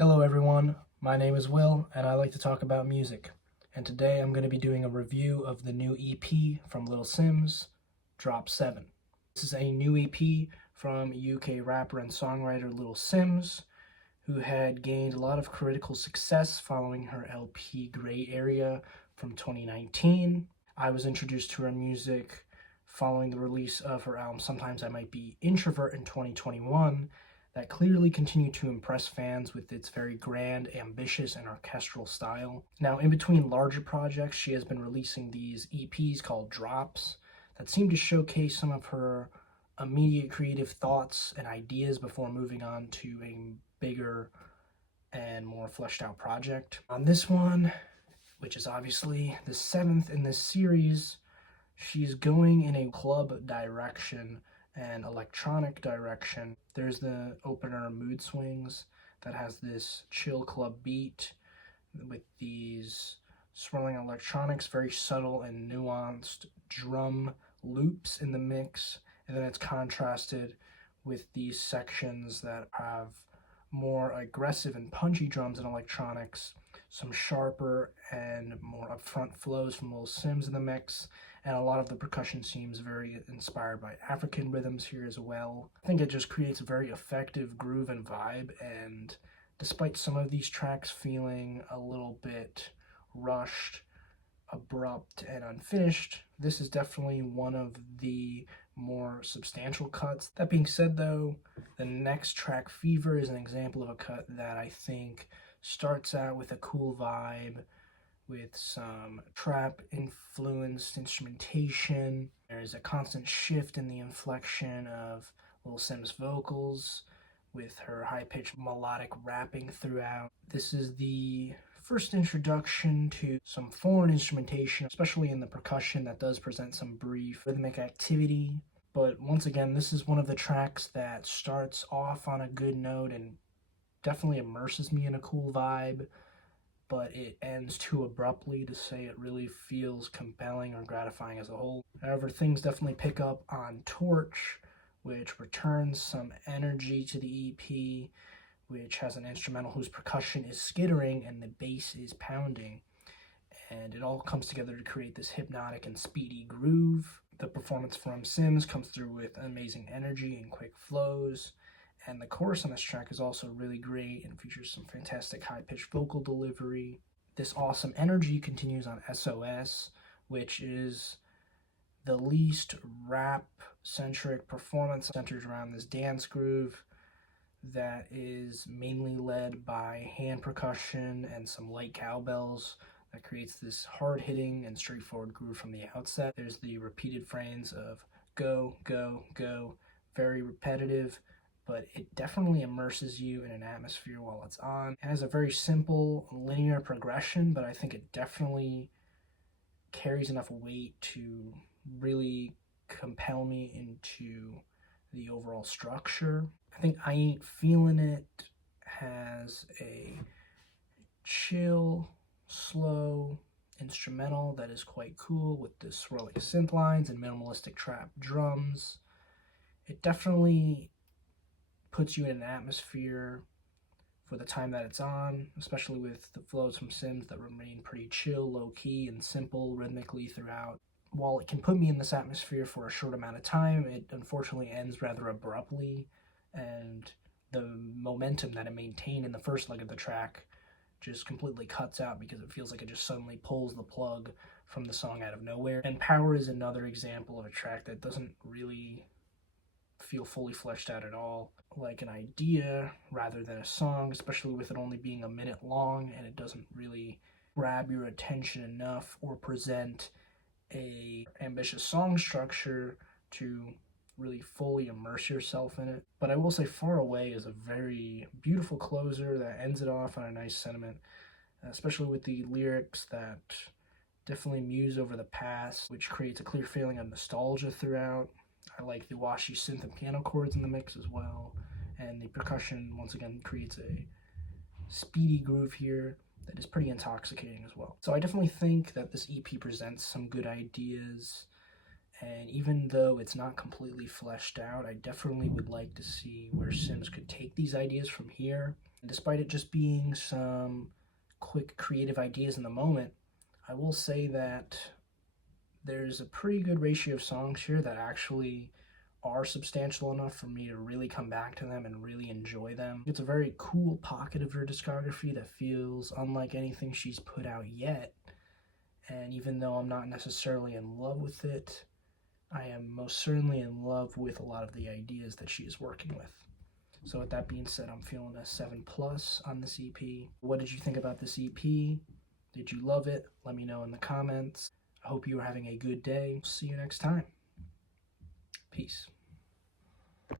Hello everyone, my name is Will and I like to talk about music. And today I'm going to be doing a review of the new EP from Lil Simz, Drop 7. This is a new EP from UK rapper and songwriter Lil Simz, who had gained a lot of critical success following her LP Grey Area from 2019. I was introduced to her music following the release of her album Sometimes I Might Be Introvert in 2021, that clearly continued to impress fans with its very grand, ambitious, and orchestral style. Now, in between larger projects, she has been releasing these EPs called drops that seem to showcase some of her immediate creative thoughts and ideas before moving on to a bigger and more fleshed out project. On this one, which is obviously the 7th in this series, she's going in a club direction and electronic direction. There's the opener Mood Swings that has this chill club beat with these swirling electronics, very subtle and nuanced drum loops in the mix, and then it's contrasted with these sections that have more aggressive and punchy drums and electronics, some sharper and more upfront flows from Lil Simz in the mix, and a lot of the percussion seems very inspired by African rhythms here as well. I think it just creates a very effective groove and vibe, and despite some of these tracks feeling a little bit rushed, abrupt, and unfinished, this is definitely one of the more substantial cuts. That being said though, the next track, Fever, is an example of a cut that I think starts out with a cool vibe, with some trap influenced instrumentation. There's a constant shift in the inflection of Lil Simz vocals with her high-pitched melodic rapping throughout. This is the first introduction to some foreign instrumentation, especially in the percussion, that does present some brief rhythmic activity. But once again, this is one of the tracks that starts off on a good note and definitely immerses me in a cool vibe, but it ends too abruptly to say it really feels compelling or gratifying as a whole. However, things definitely pick up on Torch, which returns some energy to the EP, which has an instrumental whose percussion is skittering and the bass is pounding. And it all comes together to create this hypnotic and speedy groove. The performance from Simz comes through with amazing energy and quick flows. And the chorus on this track is also really great and features some fantastic high-pitched vocal delivery. This awesome energy continues on SOS, which is the least rap-centric performance, centered around this dance groove that is mainly led by hand percussion and some light cowbells that creates this hard-hitting and straightforward groove from the outset. There's the repeated phrase of go, go, go, very repetitive, but it definitely immerses you in an atmosphere while it's on. It has a very simple linear progression, but I think it definitely carries enough weight to really compel me into the overall structure. I think I Ain't Feeling It has a chill, slow instrumental that is quite cool with the swirling synth lines and minimalistic trap drums. It definitely puts you in an atmosphere for the time that it's on, especially with the flows from Simz that remain pretty chill, low-key, and simple rhythmically throughout. While it can put me in this atmosphere for a short amount of time, it unfortunately ends rather abruptly, and the momentum that it maintained in the first leg of the track just completely cuts out because it feels like it just suddenly pulls the plug from the song out of nowhere. And Power is another example of a track that doesn't really feel fully fleshed out at all, like an idea rather than a song, especially with it only being a minute long, and it doesn't really grab your attention enough or present a ambitious song structure to really fully immerse yourself in it. But I will say Far Away is a very beautiful closer that ends it off on a nice sentiment, especially with the lyrics that definitely muse over the past, which creates a clear feeling of nostalgia throughout. I like the washy synth and piano chords in the mix as well, and the percussion once again creates a speedy groove here that is pretty intoxicating as well. So I definitely think that this EP presents some good ideas, and even though it's not completely fleshed out, I definitely would like to see where Simz could take these ideas from here. Despite it just being some quick creative ideas in the moment, I will say that there's a pretty good ratio of songs here that actually are substantial enough for me to really come back to them and really enjoy them. It's a very cool pocket of her discography that feels unlike anything she's put out yet. And even though I'm not necessarily in love with it, I am most certainly in love with a lot of the ideas that she is working with. So with that being said, I'm feeling a 7 plus on this EP. What did you think about this EP? Did you love it? Let me know in the comments. I hope you are having a good day. See you next time. Peace.